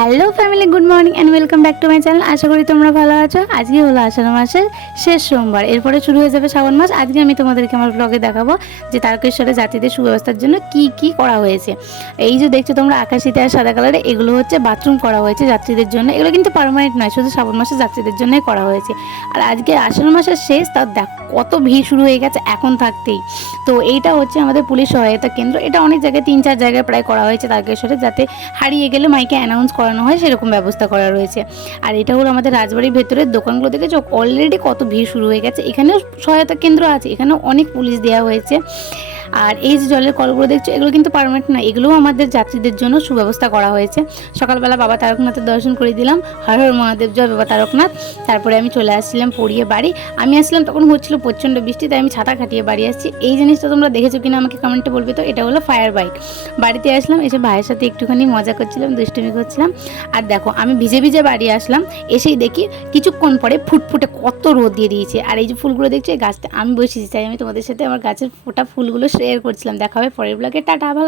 Hello family, good morning and welcome back to my channel আশা করি তোমরা ভালো আছো। আজকে হলো আষাঢ় মাসের শেষ সোমবার। এরপরে শুরু হয়ে যাবে শ্রাবণ মাস। আজকে আমি তোমাদেরকে আমার ব্লগে দেখাবো যে তারকেশ্বরে জাতিদের সুব্যবস্থার জন্য কি কি করা হয়েছে। এই যে দেখছ তোমরা, আকাশিতে আর সাদা কালারে এগুলো হচ্ছে বাথরুম করা হয়েছে যাত্রীদের জন্য। এগুলো কিন্তু পারমানেন্ট নয়, শুধু শ্রাবণ মাসের যাত্রীদের জন্যই করা হয়েছে। আর আজকে আষাঢ় মাসের শেষ, তাও দেখ কত ভিড় শুরু হয়ে গেছে এখন থাকতেই। তো এইটা হচ্ছে আমাদের পুলিশ সহায়তা কেন্দ্র। এটা অনেক জায়গায়, তিন চার জায়গায় প্রায় করা হয়েছে তারকেশ্বরে যাতে হারিয়ে গেলে মাইকে অ্যানাউন্স করানো হয়, সেরকম ব্যবস্থা করা রয়েছে। আর এটা হলো আমাদের রাজবাড়ির ভেতরের দোকানগুলো দেখে অলরেডি কত ভিড় শুরু হয়ে গেছে। এখানেও সহায়তা কেন্দ্র আছে, এখানেও অনেক পুলিশ দেওয়া হয়েছে। আর এই যে জলের কলগুলো দেখছ, এগুলো কিন্তু পারমানেন্ট না, এগুলোও আমাদের যাত্রীদের জন্য সুব্যবস্থা করা হয়েছে। সকালবেলা বাবা তারকনাথের দর্শন করে দিলাম, হর হর মহাদেব, জয় বাবা তারকনাথ। তারপরে আমি চলে আসছিলাম পড়িয়ে বাড়ি। আমি আসলাম তখন হচ্ছিল প্রচণ্ড বৃষ্টি, তাই আমি ছাতা খাটিয়ে বাড়ি আসছি। এই জিনিসটা তোমরা দেখেছ কিনা আমাকে কমেন্টে বলবে তো, এটা হলো ফায়ার বাইক বাড়িতে আসলাম, এসে ভাইয়ের সাথে একটুখানি মজা করছিলাম, দুষ্টুমি করছিলাম। আর দেখো, আমি ভিজে ভিজে বাড়ি আসলাম, এসেই দেখি কিছুক্ষণ পরে ফুটফুটে কত রোদ দিয়ে দিয়েছে। আর এই যে ফুলগুলো দেখছ, এই গাছটা আমি বসেছি তাই আমি তোমাদের সাথে আমার গাছের ফোটা ফুলগুলো শেয়ার করছিলাম দেখা হবে পরের ব্লগে টাটা ভালো